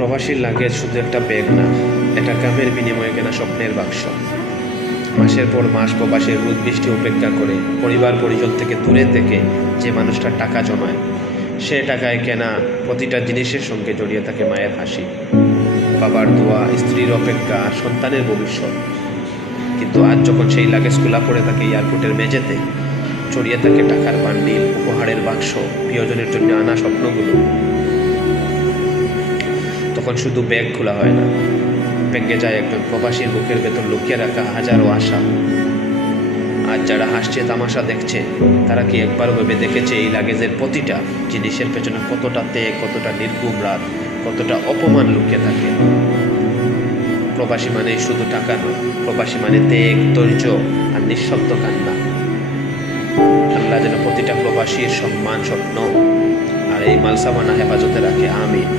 প্রবাসীর লাগেজ শুধু একটা ব্যাগ না, এটা কামের বিনিময়ে কেনা স্বপ্নের বাক্স। মাসের পর মাস প্রবাসের রোদ বৃষ্টি উপেক্ষা করে পরিবার পরিজন থেকে দূরে থেকে যে মানুষটা টাকা জমায়, সে টাকায় কেনা প্রতিটা জিনিসের সঙ্গে জড়িয়ে থাকে মায়ের হাসি, বাবার দোয়া, স্ত্রীর অপেক্ষা, সন্তানের ভবিষ্যৎ। কিন্তু আজ যখন সেই লাগেজ খোলা পড়ে থাকে এয়ারপোর্টের মেঝেতে, ছড়িয়ে থাকে টাকার বান্ডিল, উপহারের বাক্স, প্রিয়জনের জন্য আনা স্বপ্নগুলো, তখন শুধু ব্যাগ খোলা হয় না, ভেঙে যায় একজন প্রবাসীর বুকের ভেতর লুকিয়ে রাখা হাজারো আশা। আজ যারা হাসছে, তামাশা দেখছে, তারা কি একবারও ভেবে দেখেছে এই লাগেজের প্রতিটা জিনিসের পেছনে কতটা ত্যাগ, কতটা নির্ঘুম রাত, কতটা অপমান লুকিয়ে থাকে? প্রবাসী মানে শুধু টাকা নয়, প্রবাসী মানে ত্যাগ, ধৈর্য আর নিঃশব্দ কান্না। আল্লাহ যেন প্রতিটা প্রবাসীর সম্মান, স্বপ্ন আর এই মালসামানা হেফাজতে রাখে। আমিন।